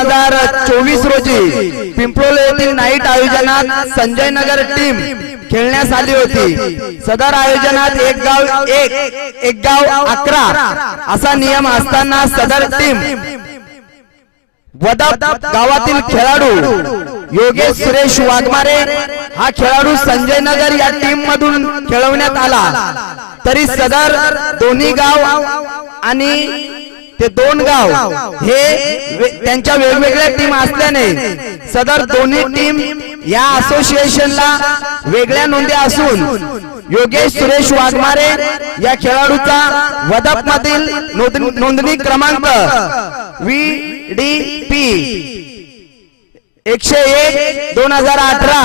2024 रोजी पिंपळोली येथील नाईट आयोजनात संजय नगर टीम खेळण्यास आली होती। सदर आयोजनात एक गाव 11 असा नियम असताना सदर टीम वदप गावातील खेळाडू योगेश सुरेश वाघमारे हा खेळाडू संजय नगर या टीम मधून खेळवण्यात आला, तरी सदर दोन्ही गाव आणि ते दोन गाव हे त्यांच्या वेगवेगळ्या टीम असल्याने सदर दोन्ही टीम या असोसिएशनला वेगळ्या नोंदी असून योगेश सुरेश वाघमारे या खेळाडूचा वदप मधील नोंदणी क्रमांक VDP 101/2018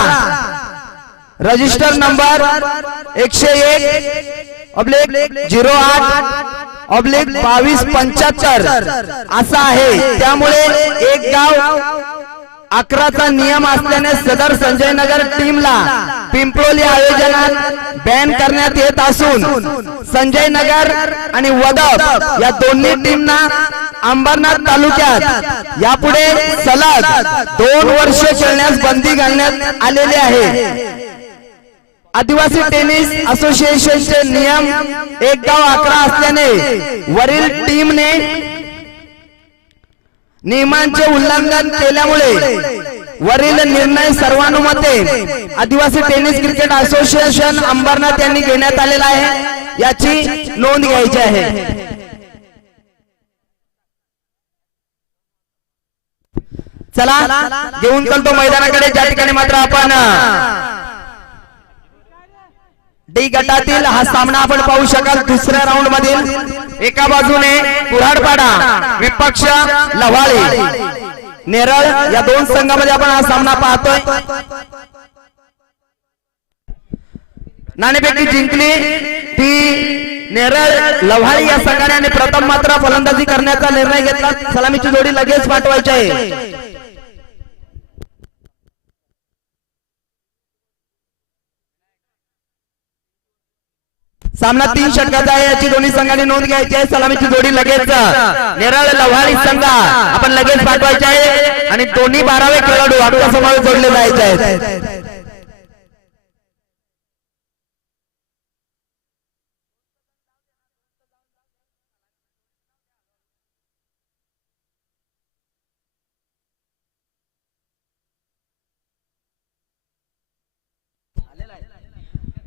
रजिस्टर नंबर 101/08/2275 असा आहे। त्यामुळे एक गाव 11चा नियम असल्याने सदर संजय नगर टीमला पिंपळोली आयोजनात बॅन करण्यात येत असून संजय नगर आणि वदप या दोन्ही टीमना अंबरनाथ तालुक्यात यापुढे सलग 2 वर्ष खेळण्यास बंदी घालण्यात आलेली आहे। आदिवासी टेनिस असोसिएशनचे नियम एक गाव 11 असल्याने वरील टीमने नियमांचे उल्लंघन केल्यामुळे वरील निर्णय सर्वानुमते आदिवासी टेनिस क्रिकेट असोसिएशन अंबरनाथ यांनी घेण्यात आलेला आहे, याची नोंद घ्यायची आहे। चला घेऊन चलतो मैदानाकडे, ज्या ठिकाणी मात्र आपण डी गटातील हा सामना आपण पाहू शकाल। दुसऱ्या राऊंड मधील एका बाजूने कुऱ्हाडपाडा विपक्ष लव्हाळी नेरळ या दोन संघामध्ये आपण हा सामना पाहतोय। नाणेफेक जिंकली ती नेरळ लव्हाळी या संघाने आणि प्रथम मात्र फलंदाजी करण्याचा निर्णय घेतला। सलामीची जोडी लगेच पाठवायची आहे। सामना 3 षटकाचा आहे, याची दोन्ही संघांनी नोंद घ्यायची आहे। सलामीची जोडी लगेच नेरळ लव्हाळी संघ आपण लगेच पाठवायचे आहे आणि दोन्ही 12वे खेळाडू आपल्या समोर जोडले जायचे आहेत।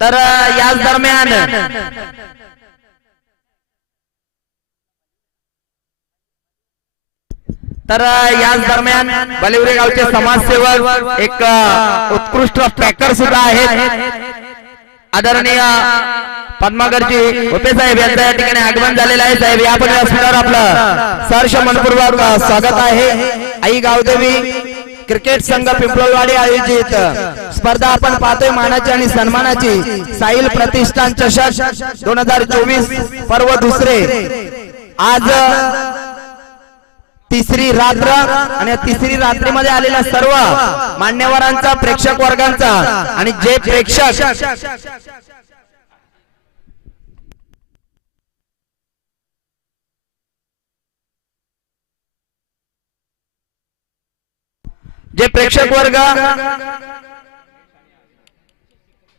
तर याच दरम्यान बलिवरे गावचे समाजसेवक एक उत्कृष्ट ट्रॅकर सुद्धा आहेत, आदरणीय पद्मागरजी होते साहेब यांचं या ठिकाणी आगमन झालेलं आहे। साहेब या पण व्यासपीठावर आपलं सहर्ष मनपूर्वक स्वागत आहे। आई गावदेवी क्रिकेट संघ पिंपळवाडी आयोजित स्पर्धा आपण पाहतोय मानाची आणि सन्मानाची साहिल प्रतिष्ठान चषक 2024 पर्व दुसरे। आज तिसरी रात्र आणि तिसरी रात्रीमध्ये आलेल्या सर्व मान्यवरांचा प्रेक्षक वर्गांचा आणि जे प्रेक्षक वर्ग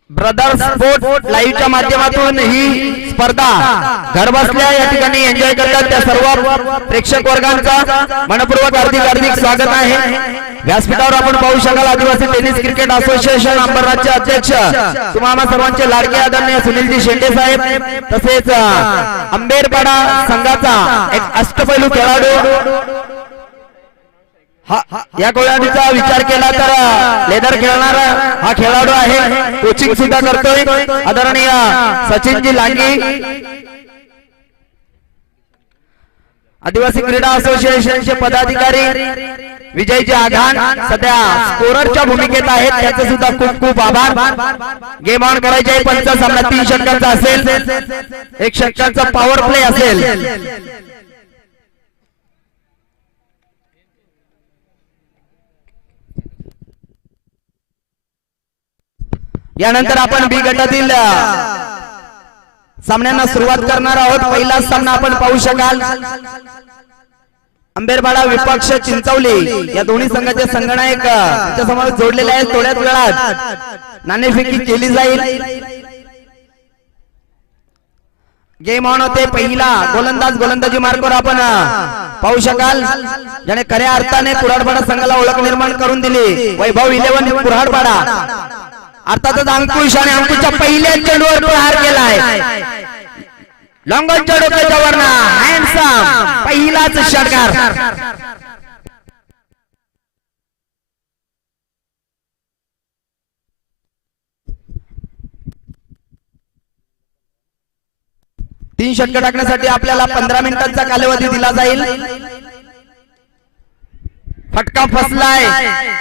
ब्रदर स्पोर्ट लाईव्हच्या माध्यमातून ही स्पर्धा घर बसल्या या ठिकाणी एन्जॉय करतात त्या सर्व प्रेक्षक वर्गांचा मनपूर्वक हार्दिक स्वागत आहे। व्यासपीठावर आपण पाहू शकाल आदिवासी टेनिस क्रिकेट असोसिएशन अंबरनाथचे अध्यक्ष तुम्हा सर्वांचे लाडके आदरणीय सुनीलजी शेंडे साहेब, तसेच अंबेरपाडा संघाचा एक अष्टपैलू खेळाडू या खेळाडूचा विचार केला तर लेदर खेळणारा हा खेळाडू आहे, कोचिंग सुद्धा करतोय आदरणीय सचिनजी लांगी। आदिवासी क्रीडा असोसिएशनचे पदाधिकारी विजयजी आघाण सध्या स्कोररच्या भूमिकेत आहेत, त्याचे सुद्धा खूप खूप आभार। गेम ऑन करायचे आहे। पंच सामना 3 षटकांचा असेल, 1 षटकांचा पॉवर प्ले असेल। यानंतर आपण बी गटातील सामन्यांना सुरुवात करणार आहोत। पहिला सामना आपण पाहू शकाल अंबेरपाडा विपक्ष चिंचवली या दोन्ही संघाचे संघनायक त्याच्या समोर जोडलेले आहेत। थोड्याच वेळात नाणेफेकी केली जाईल। गेम ऑन होते। पहिला गोलंदाज गोलंदाजी मार्गावर आपण पाहू शकाल ज्याने खऱ्या अर्थाने कुऱ्हाडपाडा संघाला ओळख निर्माण करून दिली। वैभव 11 कुऱ्हाडपाडा अर्थातच अंकुश आणि अंकुशच्या पहिल्या चेंडूवर प्रहार केलाय। लॉंगॉनच्या डोक्याच्या वरना हँडसम पहिलाच षटकार। तीन षटक टाकण्यासाठी आपल्याला 15 मिनिटांचा कालावधी दिला जाईल। फटका फसलाय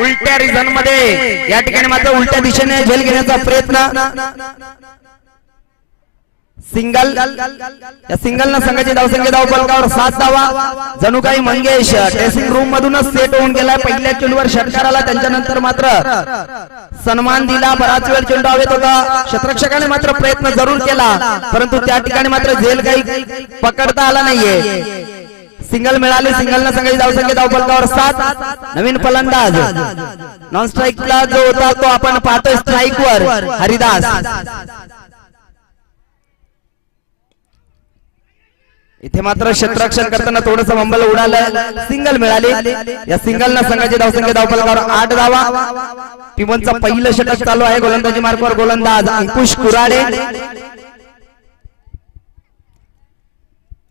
उलट्या रिझन मध्ये। या ठिकाणी मात्र उलट्या दिशेने झेल घेण्याचा प्रयत्न। सिंगल या सिंगलनं संघाची धावसंख्या धाव फलकावर 7 धावा। जणू काही मंगेश ड्रेसिंग रूम मधूनच सेट होऊन गेलाय। पहिल्या चेंडूवर षटकार आला त्याच्यानंतर मात्र सन्मान दिला। बराच वेळ चेंडू हवेत होता। क्षेत्ररक्षकाने मात्र प्रयत्न जरूर केला परंतु त्या ठिकाणी मात्र झेल काही पकडता आला नाहीये। सिंगल मिळाली। सिंगलनं संघाची धावसंख्या धाव फलकावर 7। नवीन फलंदाज नॉन स्ट्राईकला जो होता तो आपण पाहतोय स्ट्राईक वर हरिदास। इथे मात्र क्षेत्ररक्षण करताना थोडंसं मंबल उडालं। सिंगल मिळाली। या सिंगलनं संघाची धावसंख्या धाव फलकावर 8 धावा। पिमनचं पहिलं षटक चालू आहे। गोलंदाजी मार्गावर गोलंदाज अंकुश कुऱ्हाडे।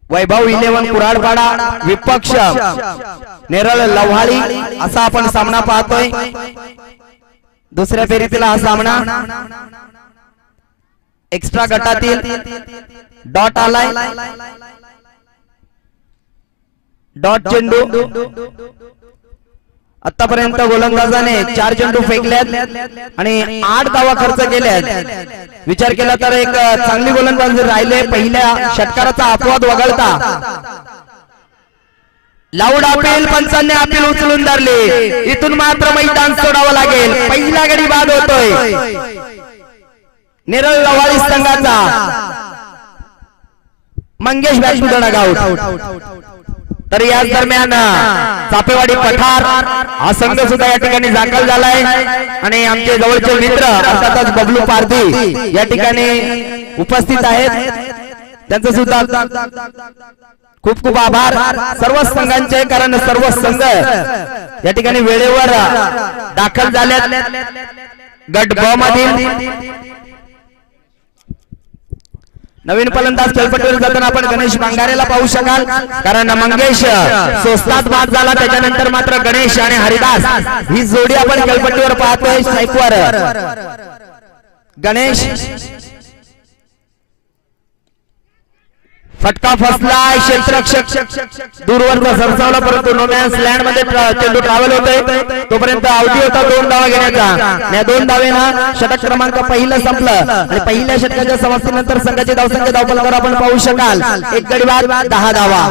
वैभव 11 कुऱ्हाडपाडा विपक्ष नेरळ लव्हाळी असा आपण सामना पाहतोय। दुसऱ्या फेरीतील हा सामना एक्स्ट्रा गटातील डॉट आलाय। डॉट चेंडू आतापर्यंत गोलंदाजाने 4 चेंडू फेकल्यात आणि 8 धावा खर्च केल्यात। विचार केला तर एक चांगली गोलंदाज राहिले। पहिल्या षटकाराचा अपवाद वगळता लाऊड अपील पंचांनी अपील उचलून धरले। इथून मात्र मैदान सोडावं लागेल। पहिला गडी बाद होतोय नेरळ लव्हाळी संघाचा। Mangesh batsman out. तर या दरम्यान चापेवाडी पठार हा संघ सुद्धा या ठिकाणी दाखल झालाय आणि आमचे जवळचे मित्र अर्थातच बबलू पारधी या ठिकाणी उपस्थित आहेत। त्यांचं सुद्धा खूप खूप आभार सर्व संघांचे कारण सर्व संघ या ठिकाणी वेळेवर दाखल झालेत। गट ब मधील नवीन फलंदाज खेळपट्टीवर जाताना आपण गणेश बांगारेला पाहू शकाल कारण मंगेश स्वस्तात बाद झाला त्याच्यानंतर मात्र गणेश आणि हरिदास ही जोडी आपण खेळपट्टीवर पाहतोय। स्ट्राईकवर गणेश फटका फसला। क्षेत्ररक्षक दूरवरचा सरसावला परंतु नो मॅन्स लँड मध्ये चेंडू ट्रॅव्हल होतोय। तोपर्यंत अवधी होता 2 धावा घेण्याचा। या 2 धावेनं षटक क्रमांक पहिलं संपलं आणि पहिल्या षटकाच्या समाप्तीनंतर संघाची धावसंख्या धाव फलकावर आपण पाहू शकाल एक गडी बाद 10 धावा।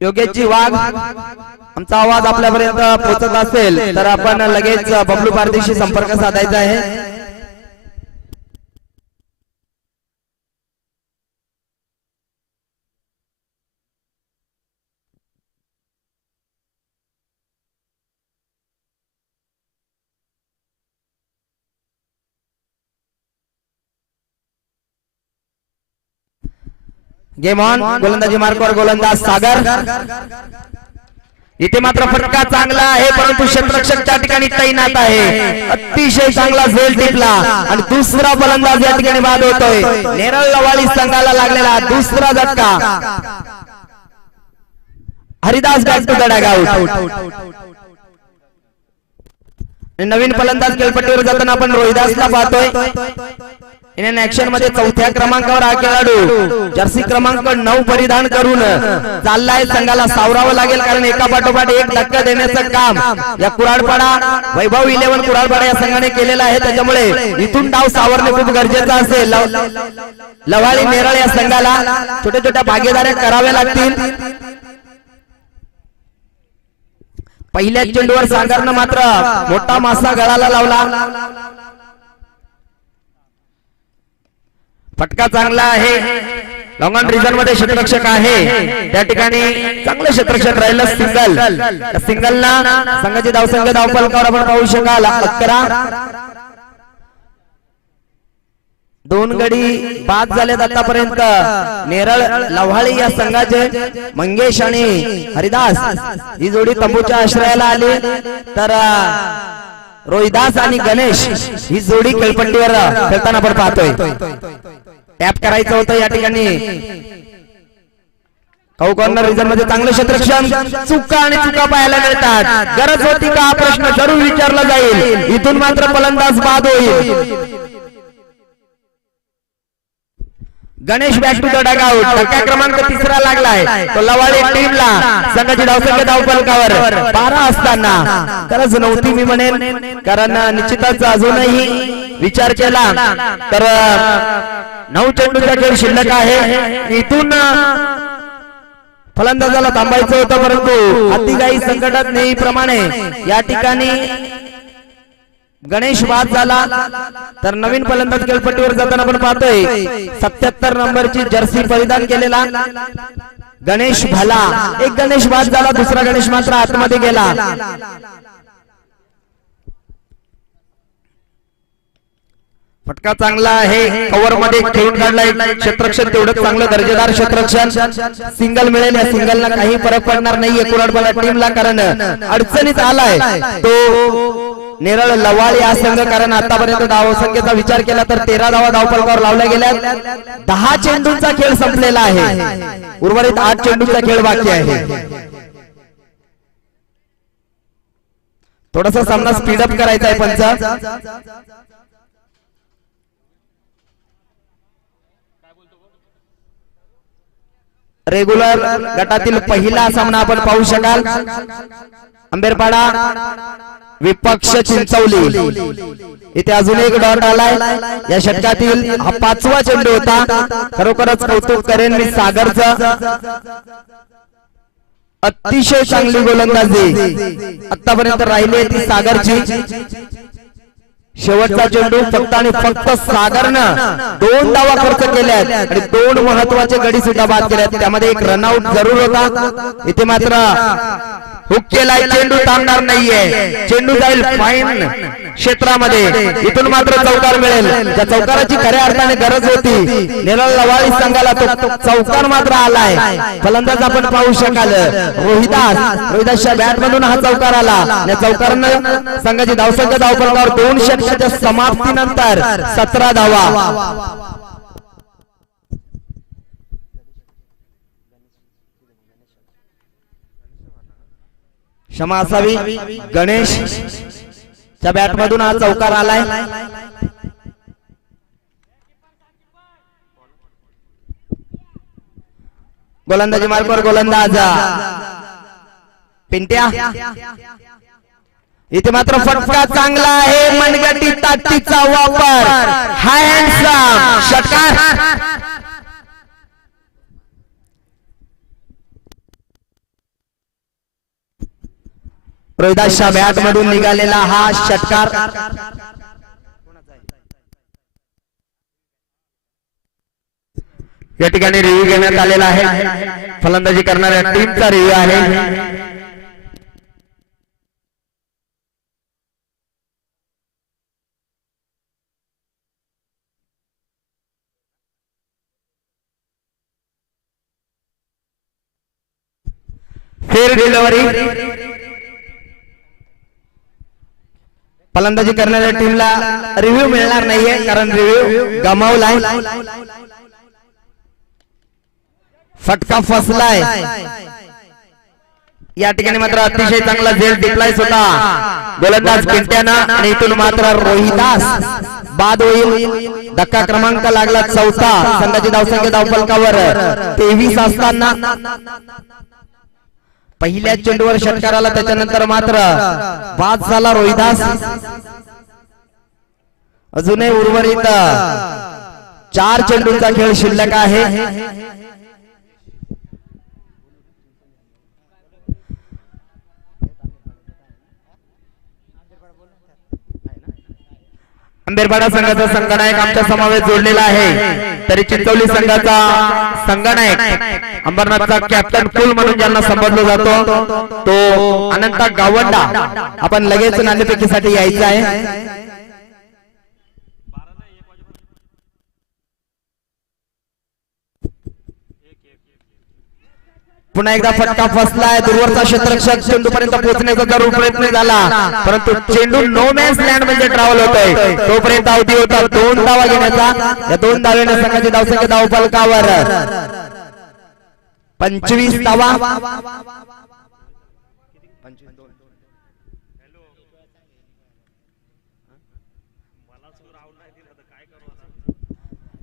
योगेशजी वाघ आमचा आवाज आपल्यापर्यंत पोहोचत असेल तर आपण लगेच बबलू पारधीशी संपर्क साधायचा आहे। Game on. गोलंदाजी मार्गावर गोलंदाज सागर। इथे मात्र फटका चांगला आहे परंतु क्षेत्ररक्षक त्या ठिकाणी तैनात आहे। अतिशय चांगला झेल टिपला आणि दुसरा फलंदाज या ठिकाणी बाद होतोय। नेरळ लव्हाळी संघाला लागलेला दुसरा झटका। Haridas back to the dugout. नवीन फलंदाज खेळपट्टीवर जाताना आपण रोहिदासला पाहतोय। इंडियन ऍक्शन मध्ये 4थ्या क्रमांकावर हा खेळाडू जर्सी क्रमांक 9 परिधान करून चाललाय। संघाला सावरावं लागेल कारण एका पाठोपाठ एक धक्का देण्याचं काम या कुऱ्हाडपाडा वैभव 11 कुऱ्हाडपाडा या संघाने केलेलं आहे। त्याच्यामुळे इथून डाव सावरणे खूप गरजेचं असेल। लव्हाळी नेरळ या संघाला छोट्या छोट्या भागीदाऱ्या कराव्या लागतील। पहिल्या चेंडूवर सागरनं मात्र मोठा मासा गळाला लावला। फटका चांगला आहे, लॉंग ऑन रिझन मध्ये क्षेत्ररक्षक आहे, त्या ठिकाणी चांगलं क्षेत्ररक्षक राहिलं. सिंगलला संघाची धावसंख्या धावफलकावर आपण पाहू शकाल 11. 2 गडी बाद झालेत आतापर्यंत. नेरळ लव्हाळी या संघाचे मंगेश आणि हरिदास ही जोडी तंबूच्या आश्रयाला आली, तर रोहिदास आणि गणेश ही जोडी खेळपट्टीवर खेळताना आपण पाहतोय. टॅप करायचं होतं या ठिकाणी. कॉर्नर रिझन मध्ये चांगलं क्षेत्ररक्षण, चुका आणि चुका पाहायला मिळतात. गरज होती का हा प्रश्न जरूर विचारला जाईल. इथून मात्र फलंदाज बाद होईल. Ganesh back to the dugout. धक्का क्रमांक 3 लागलाय तो लवाळी टीमला. संघाची धावसंख्या धावफलकावर 12 असताना गरज नव्हती मी म्हणेन, कारण निश्चितच अजूनही विचार केला तर 9 चेंडूचा खेळ शिल्लक आहे. इथून फलंदाजाला थांबायचं होतं, परंतु अतिघाई संकटात नेहमीप्रमाणे या ठिकाणी गणेश बाद झाला. तर नवीन फलंदाज खेळपट्टीवर जाताना आपण पाहतोय 77 नंबरची जर्सी परिधान केलेला गणेश भला. एक गणेश बाद झाला, दुसरा गणेश मात्र आतमध्ये गेला. फटका चांगला आहे, कव्हर मध्ये खेळून काढलाय क्षेत्ररक्षण, तेवढं चांगलं दर्जेदार क्षेत्ररक्षण. सिंगल मिळेल, या सिंगलला काही फरक पडणार नाहीये कुराडबाला टीमला, कारण अडचणीत आलाय तो नेरळ लवाळी हा संघ. कारण आतापर्यंत धावसंख्येचा विचार केला तर 13 धावा धावफलकावर लावल्या गेल्या. 10 चेंडूंचा खेळ संपलेला आहे, उर्वरित 8 चेंडूंचा खेळ बाकी आहे. थोडासा सामना स्पीडअप करायचा आहे पंच. रेग्युलर गटातील पहिला सामना आपण पाहू शकाल. आंबेरपाडा विपक्ष चिंचवली. इथे अजून एक डॉट आलाय. या षटकातील हा 5वा चेंडू होता. खरोखरच कौतुक करेन मी सागरचं. अतिशय चांगली गोलंदाजी आतापर्यंत राहिली ती सागरची. शेवटचा चेंडू फक्त आणि फक्त सागरनं 2 धावा खर्च केल्यात आणि 2 महत्वाचे गडी सुद्धा बाद केल्यात. त्यामध्ये एक रनआउट जरूर होता. इथे मात्र हुक केलाय, चेंडू थांबणार नाहीये. चेंडू जाईल फाईन क्षेत्रामध्ये. इथून मात्र चौकार मिळेल, त्या चौकाराची खऱ्या अर्थाने गरज होती. नेरळ लवाळी संघाला तो चौकार मात्र आलाय. फलंदाज आपण पाहू शकाल रोहिदासच्या बॅट मधून हा चौकार आला. या चौकारानं संघाची धावसंख्या धावफलकावर 2 षटकाच्या समाप्तीनंतर 17 धावा. क्षमा असावी, गणेश च्या बॅट मधून हा चौकार आलाय. गोलंदाजी मार्गावर गोलंदाज पिंट्या. इथे मात्र फटका चांगला आहे, मनगटी ताकदीचा वापर, हँडसम षटकार. रोहिदासच्या बॅट मधून निघालेला हा षटकार या ठिकाणी रिव्ह्यू घेण्यात आलेला आहे. फलंदाजी करणाऱ्या टीमचा रिव्ह्यू आहे. फेर डिलिव्हरी. फलंदाजी करणाऱ्या टीमला रिव्ह्यू मिळणार नाहीये, कारण रिव्ह्यू गमावलाय. फटका फसलाय. या ठिकाणी मात्र अतिशय चांगला झेल डिप्लायस होता गोलंदाज पिंट्याना, आणि इथून मात्र रोहिदास बाद होईल. धक्का क्रमांक लागला 4. संघाची धावसंख्या धावफलकावर 23 असताना पहिल्या चेंडूवर षटकार आला, त्याच्यानंतर मात्र बाद झाला रोहिदास. अजूनही उर्वरित 4 चेंडूंचा खेळ शिल्लक आहे. अंबेरपाडा संघाचा संघनायक आमच्या समावेश जोडलेला आहे, तरी चिंचवली संघाचा संघनायक अंबरनाथचा कॅप्टन कुल म्हणून ज्यांना संबोधलं जातो तो अनंता गावंडा आपण लगेच नाणेफेकीसाठी यायचं आहे। पुन्हा एकदा फटका फसलाय, दूरवरचा क्षेत्ररक्षक चेंडू पर्यंत पोहोचण्याचा जरूर प्रयत्न झाला, परंतु चेंडू नो मॅन्स लँड म्हणजे ट्रॅव्हल होतोय, तोपर्यंत अवधी होता 2 धावा घेण्याचा। या 2 धावेने संघाची धावसंख्या धावफलकावर 25 धावा।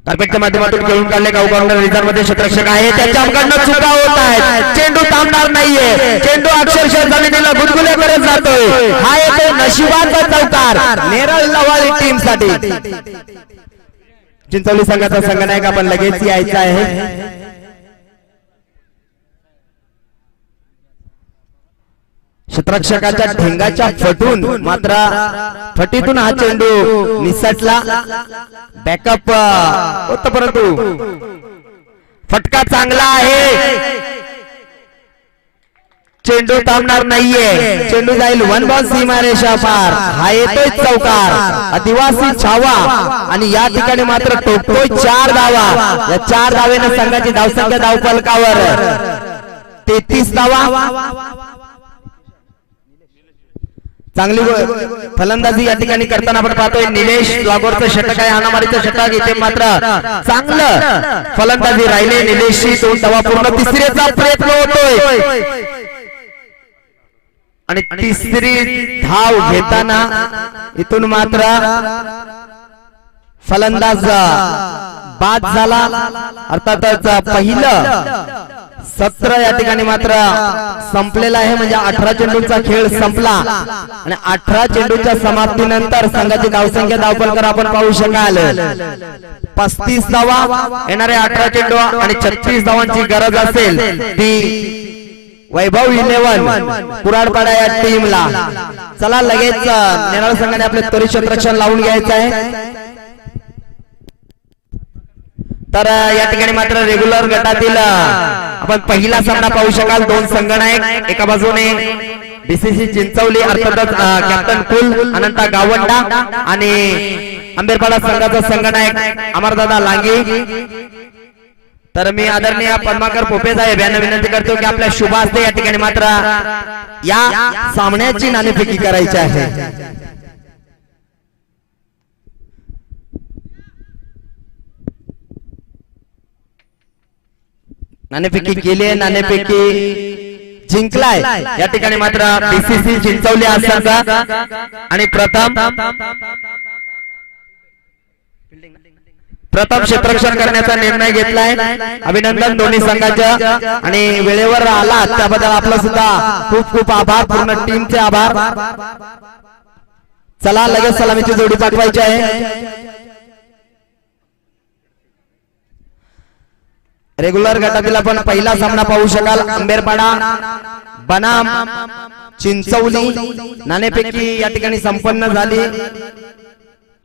कार्पेटच्या माध्यमातून खेळून काढले गाव कॉर्नर रिझर्व्ह मध्ये क्षेत्ररक्षक आहे, त्याच्याकडनं चुका होत आहेत, चेंडू थांबणार नाहीये, चेंडू अक्षरशः जमिनीला गुदगुले करत जातोय। हा येतो नशिबाचा चौकार नेरळ लवाळी टीम साठी। चिंचवली संघाचा संघनायक आपण लगेच यायचा आहे। क्षेत्ररक्षकाच्या ठेंगाच्या फटून मात्र फटीतून हा चेंडू निसटला, बॅकअप होत परंतु फटका चांगला आहे, चेंडू थांबणार नाहीये, चेंडू जाईल 1 बॉल सीमारेषा पार। हा येतोय चौकार, आदिवासी छावा आणि या ठिकाणी मात्र टोकतोय 4 धावा। या 4 धावेने संघाची धावसंख्या धावफलकावर 33 धावा। चांगली फलंदाजी या ठिकाणी करताना आपण पाहतोय निलेश लागोरचं षटक आहे, हाणामारीचं षटक, इथे मात्र चांगलं फलंदाजी राहिले निलेशची। 2 धावा पूर्ण, तिसरीचा प्रयत्न होतोय आणि तिसरी धाव घेताना इथून मात्र फलंदाज बाद झाला, अर्थातच पहिलं सत्र या ठिकाणी मात्र संपलेला आहे, म्हणजे 18 चेंडूंचा खेळ संपला आणि 18 चेंडूच्या समाप्तीनंतर संघाची धावसंख्या धावफलकर आपण पाहू शकाल 35 धावा। येणारे 18 चेंडू आणि 36 धावांची गरज असेल ती वैभव 11 कुराडपाडा या टीमला। चला लगेच नेरळ संघाने आपले त्वरित क्षेत्ररक्षण लावून घ्यायचं आहे। तर या ठिकाणी मात्र रेग्युलर गटातील आपण पहिला सामना पाहू शकाल, 2 संघनायक, एका बाजूने बीसीसी चिंचवली अर्थातच कॅप्टन कुल अनंता गावंडा आणि अंबेरपाडा संघाचा संघनायक अमरदादा लांगी। तर मी आदरणीय पद्माकर पोपे साहेब यांना विनंती करतो की आपल्या शुभ हस्ते या ठिकाणी मात्र या सामन्याची नाणेफेकी करायची आहे। नाणेफेकी केली, नाणेफेकी जिंकलाय या ठिकाणी मात्र बीसीसी चिंचवली हा संघ आणि प्रथम क्षेत्ररक्षण करण्याचा निर्णय घेतलाय। अभिनंदन दोन्ही संघाच्या आणि वेळेवर आला त्याबद्दल आपला सुद्धा खूप खूप आभार, पूर्ण टीमचे आभार। चला लगेच सलामीची जोडी पाठवायची आहे। रेग्युलर गटातील आपण पहिला सामना पाहू शकाल, अंबेरपाडा बनाम चिंचवली। नाणेफेकी या ठिकाणी संपन्न झाली,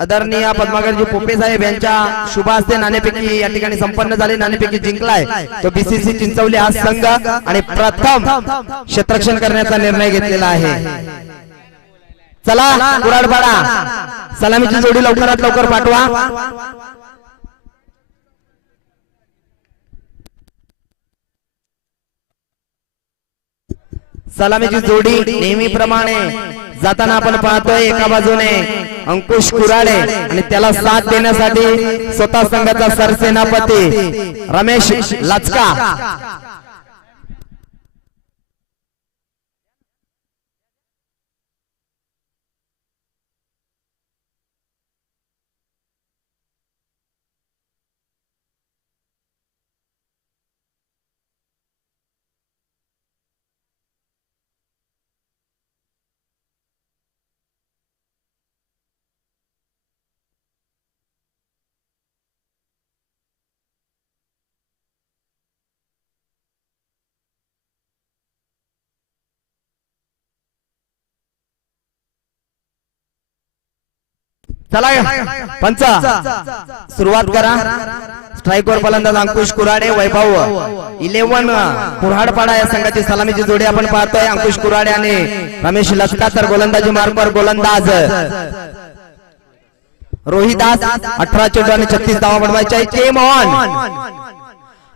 आदरणीय पद्माकरजी पोपे साहेब यांच्या शुभ हस्ते नाणेफेकी या ठिकाणी संपन्न झाली। नाणेफेकी जिंकलाय तो बीसीसी चिंचवली हा संघ आणि प्रथम क्षेत्ररक्षण करण्याचा निर्णय घेतलेला आहे। चला कुराडपाडा सलामीची जोडी लवकरात लवकर पाठवा। सलामीची जोडी नेहमीप्रमाणे जाताना आपण पाहतोय, एका बाजूने अंकुश कुराडे आणि त्याला साथ देण्यासाठी स्वतः संघाचा सरसेनापती रमेश लाचका। चला पंच सुरुवात करा. स्ट्राइकवर फलंदाज अंकुश कुराडे, वैभव 11 कुऱ्हाडपाडा या संघाची सलामीची जोडी आपण पाहतोय. अंकुश कुराडे आणि रमेश लचका. तर गोलंदाजी मार्कवर गोलंदाज रोहिदास. 18 चेंडू आणि 36 धावा बनवायच्या. Game on.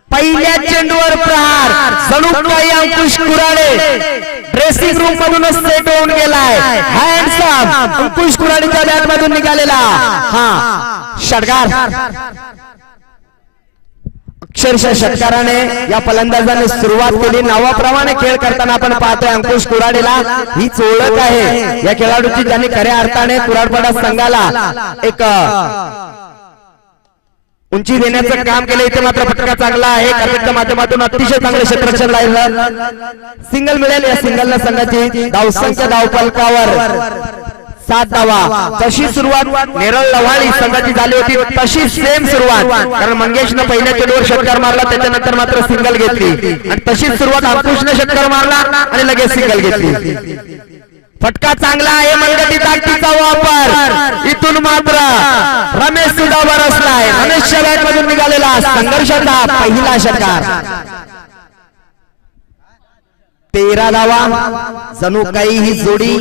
पहिल्या चेंडूवर प्रहार. जणू काही अंकुश कुराडे ड्रेसिंग रूम मधूनच सेट होऊन गेलाय. Hands up. अंकुश कुराडेच्या बॅट मधून निघालेला हा षटकार. अक्षरशः षटकाराने या फलंदाजाने सुरुवात केली. नावाप्रमाणे खेळ करताना आपण पाहतोय अंकुश कुराडेला हीच ओळख आहे या खेळाडूची, ज्यांनी खऱ्या अर्थाने कुऱ्हाडपाडा संघाला एक उंची देण्याचं काम केलं. इथे मात्र फटका चांगला आहे. कार्पेटच्या माध्यमातून अतिशय चांगले क्षेत्ररक्षण राहिलं. सिंगल मिळेल. या सिंगलला संघाची धावसंख्या धावफलकावर 7 धावा. तशी सुरुवात नेरळ लव्हाळी संघाची झाली होती, तशी सेम सुरुवात. कारण मंगेशनं पहिल्या चेंडूवर षटकार मारला, त्याच्यानंतर मात्र सिंगल घेतली आणि तशीच सुरुवात अंकुशने षटकार मारला आणि लगेच सिंगल घेतली. फटका चांगला आहे. मनगटी ताकदीचा वापर. इथून मात्र रमेश सुद्धा बरसलाय. रमेशच्या बॅट मधून निघालेला संघर्षाचा पहिला षटकार. 13 धावा. जणू काही ही जोडी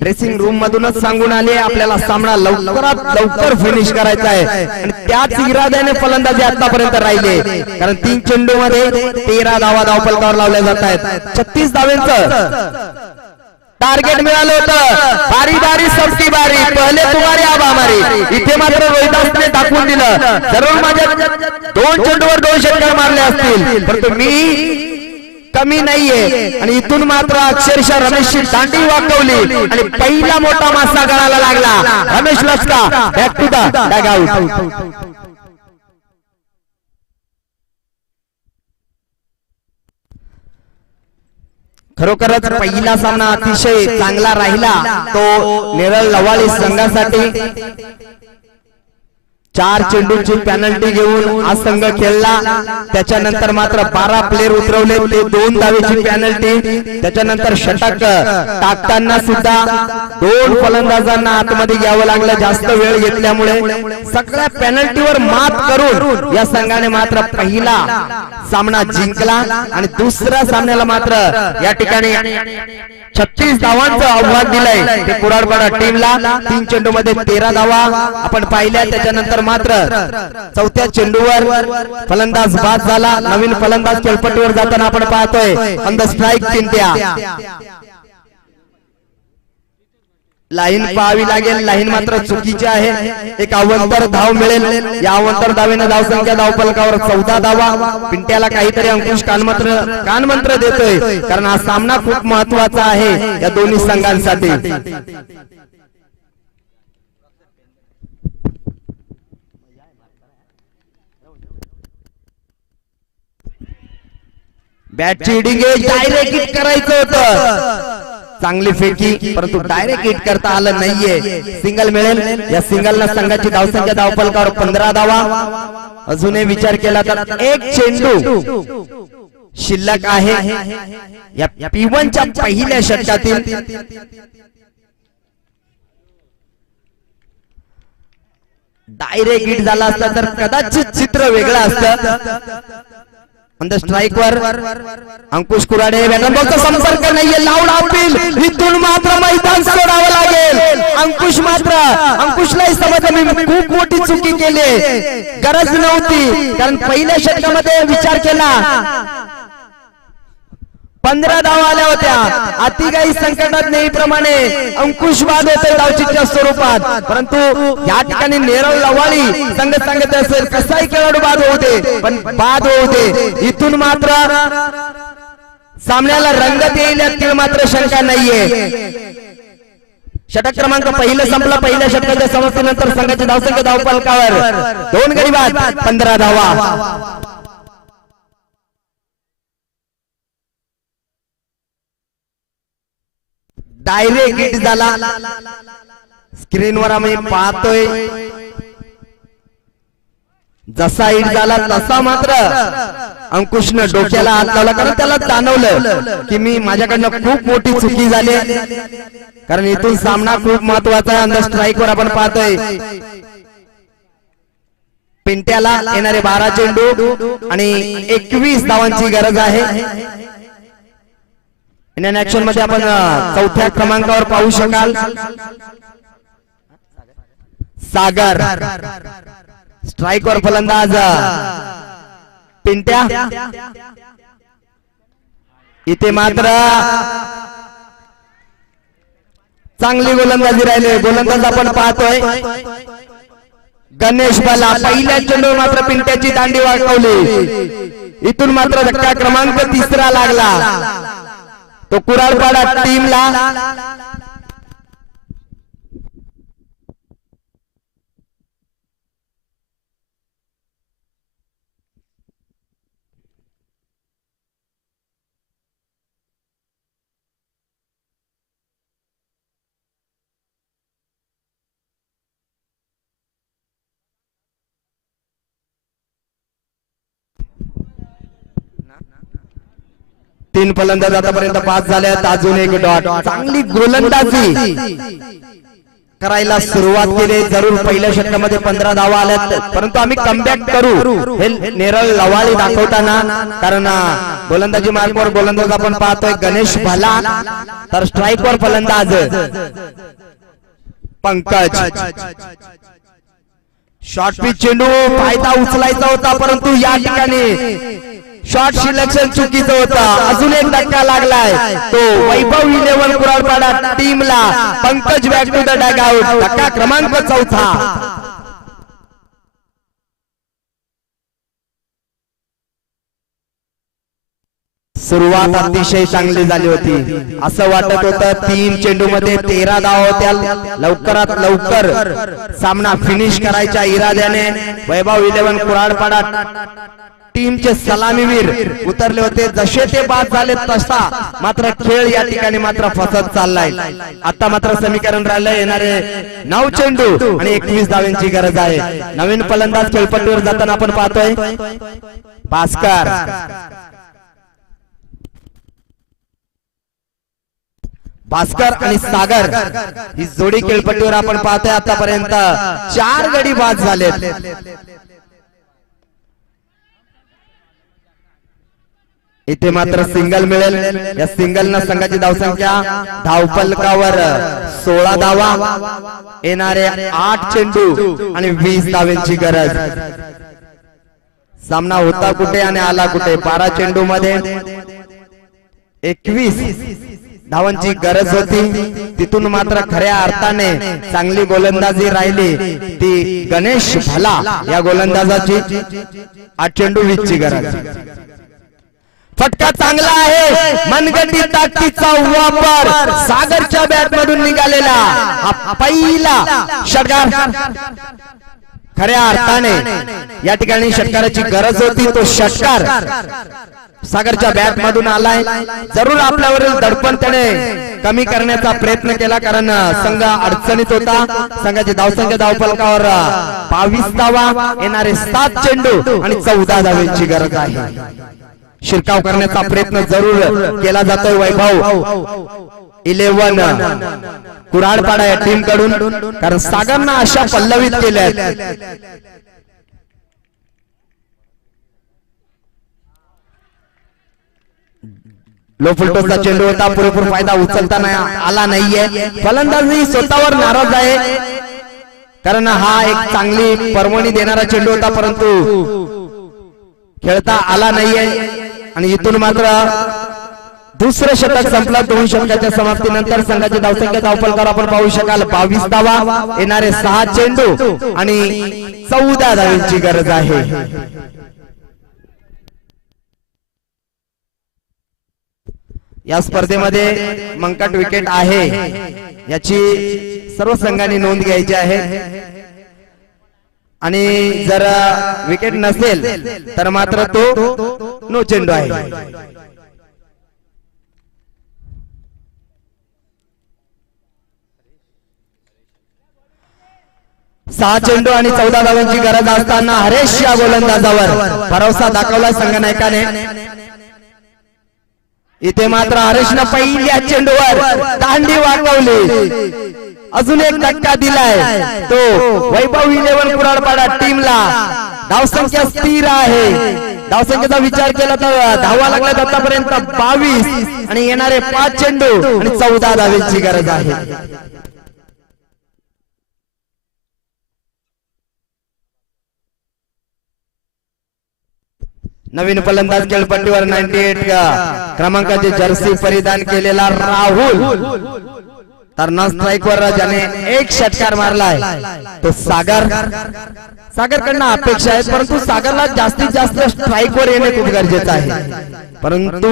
ड्रेसिंग रूम मधूनच सांगून आले आपल्याला सामना लवकरात लवकर फिनिश करायचा आहे आणि त्याच इराद्याने फलंदाजी आतापर्यंत राहिले. कारण 3 चेंडू मध्ये 13 धावा धावफलकावर लावल्या जात आहेत. 36 धावांचं टार्गेट मिळालं होतं. बारी बारी सबकी बारी. पहिले तुम्हारी अब हमारी. इथे मात्र रोहिदासने दाखवून दिलं. जरूर माझ्या 2 चेंडूवर 2 षटकार मारले असतील, परंतु मी कमी नाहीये. आणि इथून मात्र अक्षरशः रमेशची दांडी वाकवली आणि पहिला मोठा मासा गळाला लागला. Ramesh Lachka back to the dugout. खरोखरच पहिला सामना अतिशय चांगला राहिला तो नेरळ लव्हाळी संघासाठी. 4 चेंडूची पेनल्टी घेऊन हा संघ खेळला. त्याच्यानंतर मात्र 12 प्लेयर उतरवले, ते 2 धावेची पेनल्टी. त्याच्यानंतर षटक टाकताना सुद्धा 2 फलंदाजांना आतमध्ये घ्यावं लागलं जास्त वेळ घेतल्यामुळे. सगळ्या पेनल्टीवर मात करून या संघाने मात्र पहिला सामना जिंकला आणि दुसऱ्या सामन्याला मात्र या ठिकाणी 36 धावांचं आव्हान दिलंय ते कुऱ्हाडपाडा टीमला. 3 चेंडू मध्ये 13 धावा आपण पाहिल्या. त्याच्यानंतर मात्र 4थ्या चेंडूवर फलंदाज बाद झाला. नवीन फलंदाज खेळपट्टीवर जाताना आपण पाहतोय. On the strike Chintya. Line पाहावी लागेल. लाईन मात्र चुकीची आहे. एक अवंतर धाव मिळेल. या अवंतर धावेने धावसंख्या धावफलकावर 14 धावा. पिंट्याला काहीतरी अंकुश कानमंत्र देतोय, कारण हा सामना खूप महत्वाचा आहे या दोन्ही संघांसाठी. बॅटची हिडिंग डायरेक्ट हिट करायचं होतं. चांगली फेकी, परंतु डायरेक्ट हिट करता आलं नाहीये. सिंगल मिळेल. या सिंगलला संघाची धावसंख्या धावफलकावर 15 धावा. अजूनही विचार केला तर एक चेंडू शिल्लक आहे या P1च्या पहिल्या षटकातील. डायरेक्ट हिट झाला असता तर कदाचित चित्र वेगळं असतं. ऑन द स्ट्राइक वर अंकुश कुराडे. बॅटबॉलचा संपर्क नाहीये. Loud appeal. इथून मात्र मैदान सोडावं लागेल. अंकुशलाही समजलं मी खूप मोठी चुकी केली, गरज नव्हती. कारण पहिल्या षटकामध्ये विचार केला 15 धावा आल्या होत्या. अतिगाई संकटात नेहमीप्रमाणे अंकुश बाद होते धावचीच्या स्वरूपात, परंतु या ठिकाणी नेरळ लव्हाळी संघ सांगत असेल कसाही खेळाडू बाद होऊ दे, पण बाद होऊ दे. इथून मात्र सामन्याला रंगत येईल यातील मात्र शंका नाहीये. षटक क्रमांक पहिलं संपला. पहिल्या षटकाच्या समाप्तीनंतर संघाची धावसंख्या धावफलकावर 2 गडी बाद 15 धावा. डायरेक्ट हिट झाला. स्क्रीनवर आम्ही पाहतोय जसा हिट झाला तसा मात्र अंकुशनं डोक्याला हात लावला कारण त्याला जाणवलं की मी माझ्याकडनं खूप मोठी चुकी झाली, कारण इथून सामना खूप महत्वाचा आहे. अंडर स्ट्राइक वर आपण पाहतोय पिंट्याला येणारे 12 चेंडू आणि 21 धावांची गरज आहे. इंडियन ऍक्शन मध्ये आपण चौथ्या क्रमांकावर पाहू शकाल सागर, स्ट्राइक वर फलंदाज पिंट्या. इथे मात्र चांगली गोलंदाजी राहिली. गोलंदाज आपण पाहतोय गणेश बाला. पहिल्या चेंडूवर मात्र पिंट्याची दांडी वाकवली. इथून मात्र धक्का क्रमांक 3 लागला तो कुराडपाडा टीमला. तीन फलंदाज आतापर्यंत 5 झाल्यात, अजून एक डॉट. चांगली गोलंदाजी करायला सुरुवात केली. जरूर पहिल्या षटकामध्ये 15 धावा आल्यात, परंतु आम्ही कमबॅक करू हे नेरळ लवाळी दाखवताना. कारण गोलंदाजी मार्गावर गोलंदाज आपण पाहतोय गणेश भाला, तर स्ट्राइक वर फलंदाज पंकज. शॉर्ट पिच चेंडू फायदा उचलायचा होता, परंतु या ठिकाणी शॉर्ट सिलेक्शन चुकीचं होतं. अजून एक धक्का लागलाय तो वैभव 11 कुराडपाडा टीमला. Pankaj back to the dugout. धक्का क्रमांक 4. सुरुवात अतिशय चांगली झाली होती. असं वाटत होतं 3 चेंडू मध्ये 13 धावा होत्या. लवकरात लवकर सामना फिनिश करायच्या इराद्याने वैभव 11 कुराडपाडा टीमचे सलामीवीर उतरले होते. जसे ते बाद झाले तसा मात्र खेळ या ठिकाणी मात्र फसत चाललाय. आता मात्र समीकरण राहिलंय येणारे 9 चेंडू आणि 21 धावांची गरज आहे. नवीन फलंदाज खेळपट्टीवर जाताना आपण पाहतोय भास्कर. भास्कर आणि सागर ही जोडी खेळपट्टीवर आपण पाहतोय. आतापर्यंत 4 गडी बाद झालेत. इथे मात्र सिंगल मिळेल. या सिंगल न संघाची धावसंख्या धावफलकावर 16 धावा, येणारे 8 चेंडू आणि 20 धावांची गरज. सामना होता कुठे आणि आला कुठे. 12 चेंडू मध्ये 21 धावांची गरज होती. तिथून मात्र खऱ्या अर्थाने चांगली गोलंदाजी राहिली ती गणेश भाला या गोलंदाजाची. 8 चेंडू 20 ची गरज. फटका चांगला आहे. मनगटी ताकदीचा वापर सागरच्या बॅट मधून निघालेला हा पहिला षटकार. खऱ्या अर्थाने या ठिकाणी षटकाराची गरज होती. तो षटकार सागरच्या बॅट मधून आलाय. जरूर आपल्यावरील दडपण त्याने कमी करण्याचा प्रयत्न केला, कारण संघ अडचणीत होता. संघाची धावसंख्या धावफलकावर 22 धावा, येणारे 7 चेंडू आणि 14 धावांची गरज आहे. शिरकाव करण्याचा प्रयत्न जरूर केला जातोय वैभव 11 कुराडपाडा या टीम कडून, कारण सागरना अशा पल्लवित केल्या. लो फुलटॉसचा चेंडू होता, पुरेपूर फायदा उचलता आला नाहीये. फलंदाजी स्वतःवर नाराज आहे, कारण हा एक चांगली पर्वणी देणारा चेंडू होता, परंतु खेळता आला नाहीये. आणि इथून मात्र दुसरं षटक संपलं. 2 षटकाच्या समाप्तीनंतर संघाची धावसंख्या धावफलकावर आपण पाहू शकाल 22 धावा, येणारे 6 चेंडू आणि 14 धावांची गरज आहे. या स्पर्धेमध्ये मंकट विकेट आहे, याची सर्व संघांनी नोंद घ्यायची आहे. आणि जर विकेट नसेल तर मात्र तो नो चेंडू आहे. 6 चेंडू आणि 14 धावांची गरज असताना हरेश या गोलंदाजावर भरोसा दाखवला संघनायकाने। इथे मात्र हरेशनं पहिल्या चेंडूवर दांडी वाकवली, अजून एक धक्का दिलाय तो वैभव 11 कुराडपाडा टीमला। धावसंख्या स्थिर आहे, धावसंख्येचा विचार केला तर धावा लागल्यात आतापर्यंत 22 आणि येणारे 5 चेंडू आणि 14 धावांची गरज आहे। नवीन फलंदाज खेळपट्टीवर 98 क्रमांकाची जर्सी परिधान केलेला राहुल, तर न स्ट्राइक वर ज्याने एक षटकार मारलाय तो सागर। सागर कडनं अपेक्षा आहे, परंतु सागरला जास्तीत जास्त स्ट्राइक वर येणे खूप गरजेचं आहे। परंतु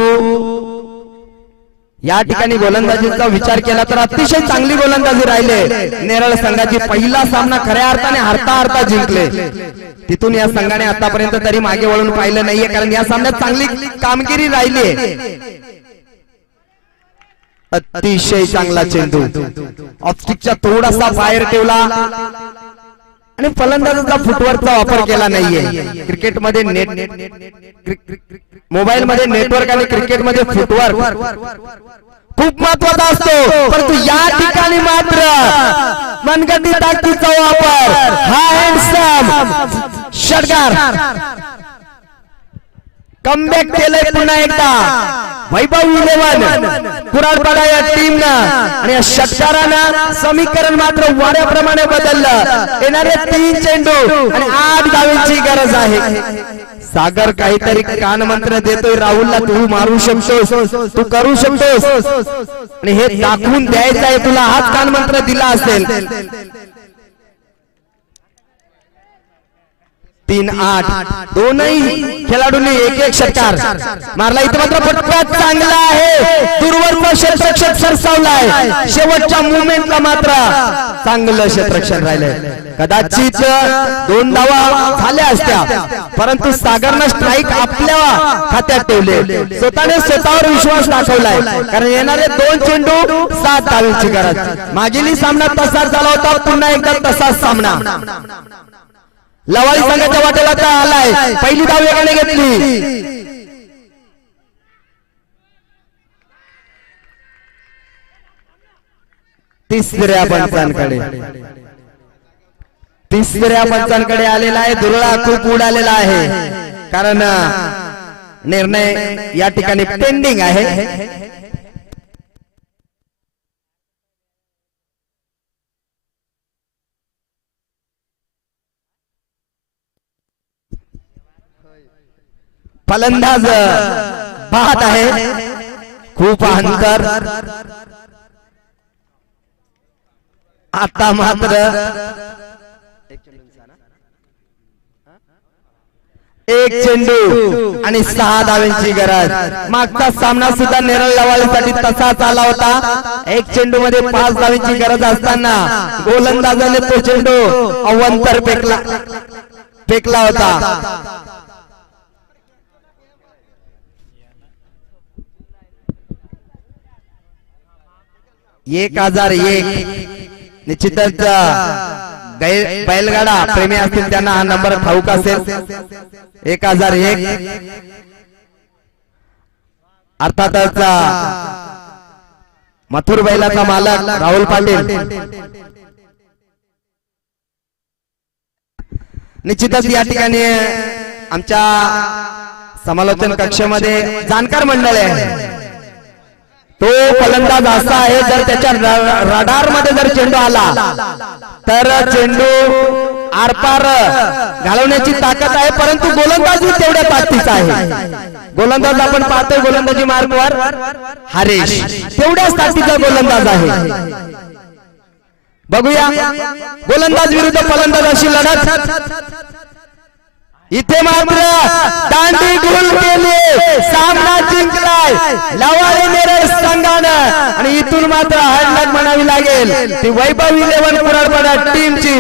या ठिकाणी गोलंदाजीचा विचार केला तर अतिशय चांगली गोलंदाजी राहिले। नेरळ संघाची पहिला सामना खऱ्या अर्थाने हरता जिंकले, तिथून या संघाने आतापर्यंत तरी मागे वळून पाहिलं नाहीये, कारण या सामन्यात चांगली कामगिरी राहिली। अतिशय चांगला चेंडू, ऑफस्टिकचा थोडासा बाहेर ठेवला आणि फलंदाजाचा फुटवर्कचा वापर केला नाहीये। क्रिकेटमध्ये मोबाईल मध्ये नेटवर्क आणि क्रिकेटमध्ये फुटवर्क खूप महत्वाचा असतो, परंतु या ठिकाणी मात्र मनगटी ताकदीचा वापर, हा हँडसम षटकार कमबॅक केलंय पुन्हा एकदा वैभव 11 कुराडपाडा या टीमनं, आणि या षटकारानं समीकरण मात्र वाऱ्याप्रमाणे बदललं। येणारे 3 चेंडू आणि 8 धावांची गरज आहे। सागर काहीतरी कान मंत्र देतोय राहुलला, तू मारू शकतोस, तू करू शकतोस, आणि हे दाखवून द्यायचं आहे तुला, हाच कान मंत्र दिला असेल। 3-8 दोनही खेळाडूंनी एक षटकार मारला। इथे मात्र फटका चांगला आहे, दूरवरचा क्षेत्ररक्षक सरसावलाय, शेवटच्या मुवमेंटला मात्र चांगलं क्षेत्ररक्षण राहिलंय। कदाचित 2 धावा झाल्या असत्या, परंतु सागरनं स्ट्राइक आपल्या खात्यात ठेवले, स्वतःने स्वतःवर विश्वास दाखवलाय, कारण येणारे 2 चेंडू 7 धावांची गरज। मागील सामना तसाच झाला होता, पुन्हा एकदा तसाच सामना लवाळी संघाच्या वाटेला तर आलाय। पहिली धाव वेगाने घेतली, तिसऱ्या पंचांकडे आलेला आहे। दुर्ळा खूप उडालेला आहे, कारण निर्णय या ठिकाणी पेंडिंग आहे। फलंदाज पाहत आहे, खूप अंतर, आता मात्र एक चेंडू आणि 6 धावांची गरज। मागचा सामना सुद्धा नेरळ लवाळीसाठी तसाच आला होता, 1 चेंडू मध्ये 5 धावांची गरज असताना गोलंदाजाने तो चेंडू अवंतर फेकला होता। 1001 निश्चितच बैलगाडा प्रेमी असतील त्यांना हा नंबर ठाऊक असेल। 1001 अर्थातच मथुर बैलाचा मालक राहुल पाटील। निश्चितच या ठिकाणी आमच्या समालोचन कक्षामध्ये जाणकार मंडळ आहे, तो फलंदाज असा आहे, जर त्याच्या रडार मध्ये जर चेंडू आला तर चेंडू आरपार घालवण्याची ताकद आहे, परंतु गोलंदाजी तेवढ्या ताकदीचा आहे। गोलंदाज आपण पाहतोय गोलंदाजी मार्गवर हरेश तेवढ्याच ताकदीचा गोलंदाज आहे। बघूया गोलंदाज विरुद्ध फलंदाज अशी लढत। इथे मात्र दांडी गुल केली, सामना जिंकलाय लवाळी नेरळ संघानं, आणि इथून मात्र हडलक म्हणावी लागेल ती वैभव 11 कुराडपाडा टीमची।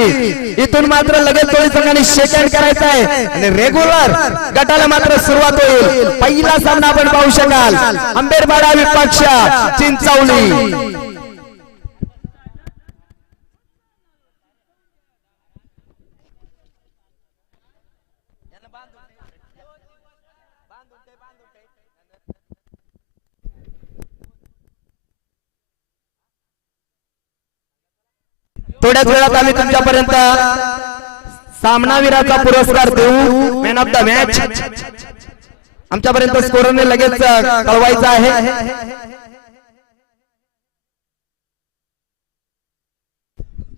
इथून मात्र लगेच थोडी संघाने शेकहँड करायचं आहे आणि रेग्युलर गटाला मात्र सुरुवात होईल। पहिला सामना आपण पाहू शकाल, आंबेरपाडा विपक्ष चिंचवली। थोड्याच वेळात आम्ही तुमच्यापर्यंत सामनावीराचा पुरस्कार देऊ. मॅन ऑफ द मॅच आमच्यापर्यंत स्कोरने लगेच कळवायचा आहे.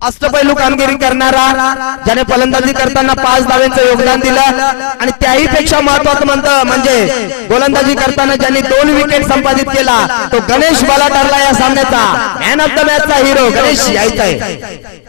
अष्टपैलू कामगिरी करणारा, ज्याने फलंदाजी करताना 5 धावांचं योगदान दिलं आणि त्याही पेक्षा महत्वाचं म्हणजे गोलंदाजी करताना ज्यांनी 2 विकेट संपादित केला तो गणेश बाला ठरला या सामन्याचा मॅन ऑफ द मॅचचा हिरो. गणेश यायचा आहे.